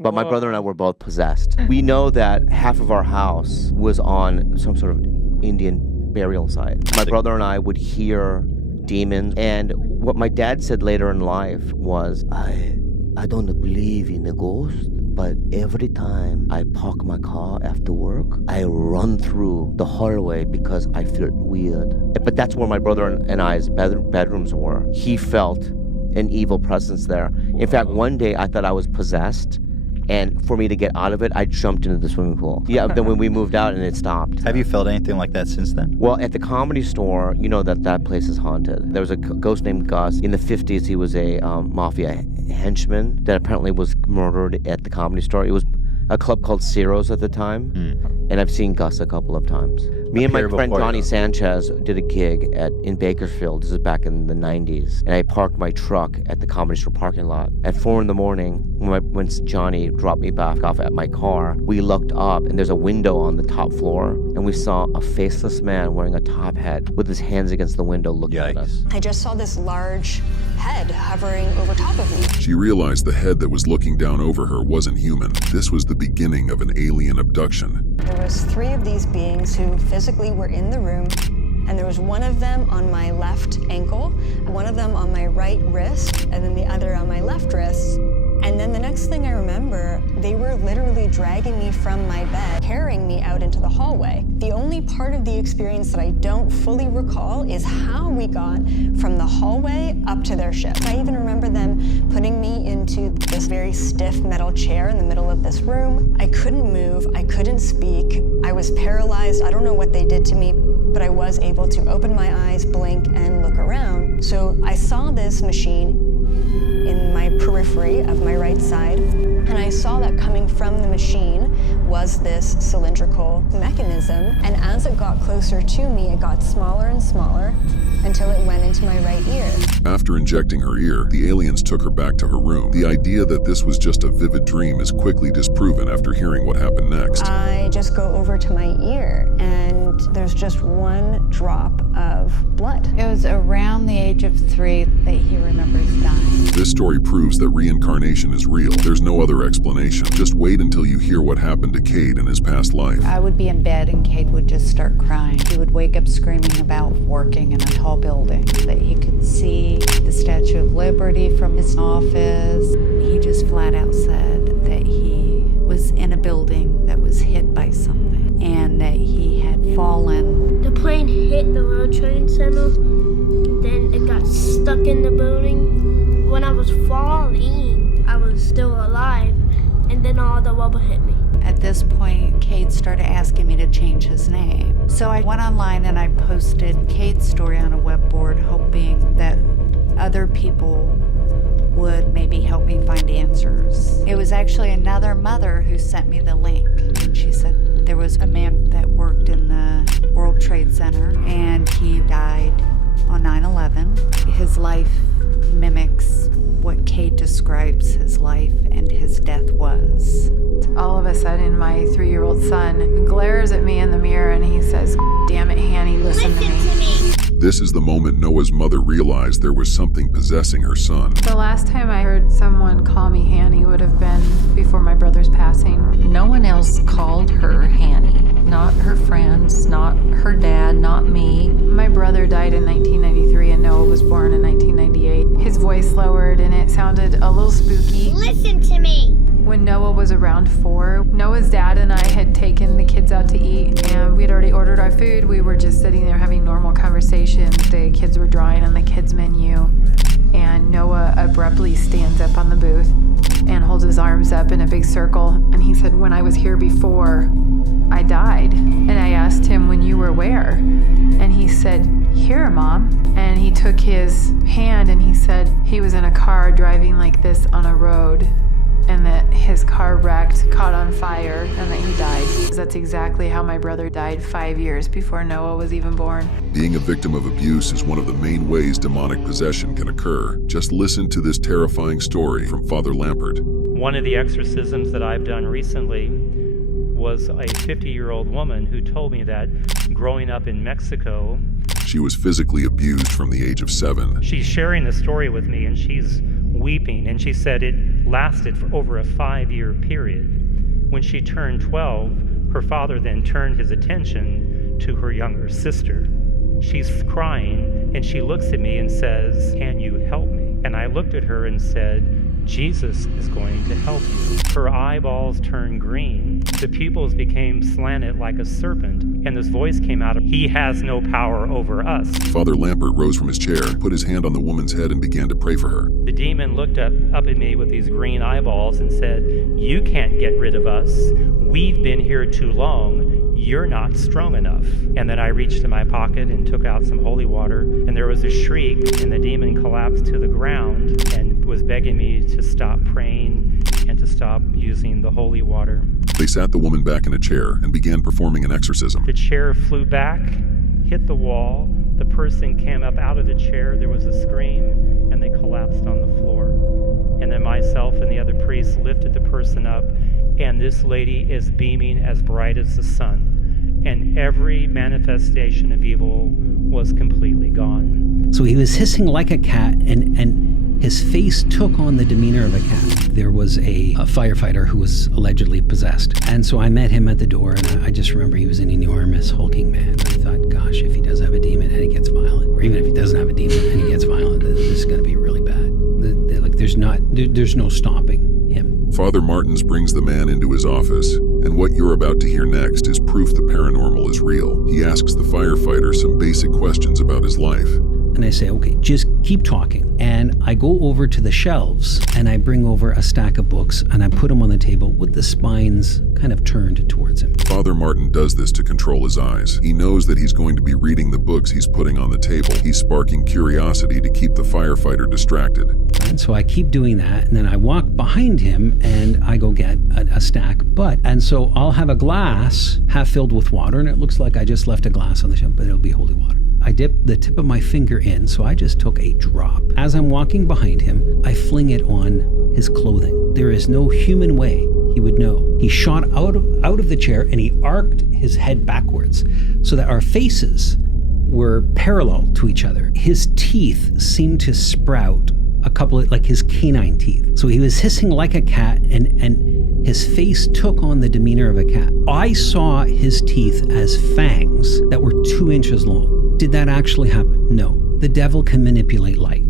But my brother and I were both possessed. We know that half of our house was on some sort of Indian burial site. My brother and I would hear demons, and what my dad said later in life was, I don't believe in a ghost, but every time I park my car after work, I run through the hallway because I feel weird. But that's where my brother and I's bedrooms were. He felt an evil presence there. In fact, one day I thought I was possessed, and for me to get out of it, I jumped into the swimming pool. Yeah, then when we moved out and it stopped. Have you felt anything like that since then? Well, at the Comedy Store, you know that place is haunted. There was a ghost named Gus. In the 50s, he was a mafia henchman that apparently was murdered at the Comedy Store. It was a club called Ciro's at the time, and I've seen Gus a couple of times. Me and my friend Johnny Sanchez did a gig in Bakersfield. This is back in the 90s. And I parked my truck at the Comedy Store parking lot. At 4 a.m, when Johnny dropped me back off at my car, we looked up and there's a window on the top floor, and we saw a faceless man wearing a top hat with his hands against the window looking at us. I just saw this large head hovering over top of me. She realized the head that was looking down over her wasn't human. This was the beginning of an alien abduction. There was 3 of these beings who physically were in the room, and there was one of them on my left ankle, one of them on my right wrist, and then the other on my left wrist. And then the next thing I remember, they were literally dragging me from my bed, carrying me out into the hallway. The only part of the experience that I don't fully recall is how we got from the hallway up to their ship. I even remember them putting me into this very stiff metal chair in the middle of this room. I couldn't move, I couldn't speak, I was paralyzed. I don't know what they did to me, but I was able to open my eyes, blink, and look around. So I saw this machine in my periphery of my right side, and I saw that coming from the machine was this cylindrical mechanism, and as it got closer to me, it got smaller and smaller until it went into my right ear. After injecting her ear, the aliens took her back to her room. The idea that this was just a vivid dream is quickly disproven after hearing what happened next. I just go over to my ear, and there's just one drop of blood. It was around the age of 3 that he remembers dying. This story proves that reincarnation is real. There's no other explanation. Just wait until you hear what happened to Cade in his past life. I would be in bed and Cade would just start crying. He would wake up screaming about working in a tall building, that he could see the Statue of Liberty from his office. He just flat out said that he was in a building that was hit by something and that he had fallen. The plane hit the World Trade Center, then it got stuck in the building. When I was falling, I was still alive, and then all the rubble hit me. At this point, Cade started asking me to change his name. So I went online and I posted Cade's story on a web board, hoping that other people would maybe help me find answers. It was actually another mother who sent me the link. And she said there was a man that worked in the World Trade Center and he died on 9/11. His life mimics what Cade describes his life and his death was. All of a sudden, my 3-year-old son glares at me in the mirror and he says, "Damn it, Hanny, listen to me." This is the moment Noah's mother realized there was something possessing her son. The last time I heard someone call me Hanny would have been before my brother's passing. No one else called her Hanny. Not her friends, not her dad, not me. My brother died in 1993 and Noah was born in 1998. His voice lowered and it sounded a little spooky. Listen to me. When Noah was around 4, Noah's dad and I had taken the kids out to eat and we had already ordered our food. We were just sitting there having normal conversations. The kids were drawing on the kids menu and Noah abruptly stands up on the booth and holds his arms up in a big circle and he said, "When I was here before, I died." And I asked him, "When you were where?" And he said, "Here, Mom." And he took his hand and he said he was in a car driving like this on a road and that his car wrecked, caught on fire, and that he died. That's exactly how my brother died 5 years before Noah was even born. Being a victim of abuse is one of the main ways demonic possession can occur. Just listen to this terrifying story from Father Lampert. One of the exorcisms that I've done recently was a 50-year-old woman who told me that growing up in Mexico, she was physically abused from the age of 7. She's sharing the story with me and she's weeping, and she said it lasted for over a 5-year period. When she turned 12, her father then turned his attention to her younger sister. She's crying, and she looks at me and says, "Can you help me?" And I looked at her and said, "Jesus is going to help you." Her eyeballs turned green, the pupils became slanted like a serpent, and this voice came out of, "He has no power over us." Father Lampert rose from his chair, put his hand on the woman's head, and began to pray for her. The demon looked up at me with these green eyeballs and said, "You can't get rid of us. We've been here too long. You're not strong enough." And then I reached in my pocket and took out some holy water, and there was a shriek, and the demon collapsed to the ground and was begging me to stop praying and to stop using the holy water. They sat the woman back in a chair and began performing an exorcism. The chair flew back, hit the wall. The person came up out of the chair. There was a scream, and they collapsed on the floor. And then myself and the other priests lifted the person up, and this lady is beaming as bright as the sun. And every manifestation of evil was completely gone. So he was hissing like a cat, and his face took on the demeanor of a cat. There was a firefighter who was allegedly possessed. And so I met him at the door, and I just remember he was an enormous hulking man. I thought, gosh, if he does have a demon and he gets violent, or even if he doesn't have a demon and he gets violent, this is going to be really bad. Like there's no stopping him. Father Martins brings the man into his office, and what you're about to hear next is proof the paranormal is real. He asks the firefighter some basic questions about his life. And I say, okay, just keep talking. And I go over to the shelves and I bring over a stack of books and I put them on the table with the spines kind of turned towards him. Father Martin does this to control his eyes. He knows that he's going to be reading the books he's putting on the table. He's sparking curiosity to keep the firefighter distracted. And so I keep doing that, and then I walk behind him and I go get a stack. And so I'll have a glass half filled with water, and it looks like I just left a glass on the shelf, but it'll be holy water. I dip the tip of my finger in, so I just took a drop. As I'm walking behind him, I fling it on his clothing. There is no human way he would know. He shot out of the chair and he arced his head backwards so that our faces were parallel to each other. His teeth seemed to sprout a couple of, like his canine teeth. So he was hissing like a cat, and his face took on the demeanor of a cat. I saw his teeth as fangs that were 2 inches long. Did that actually happen? No. The devil can manipulate light.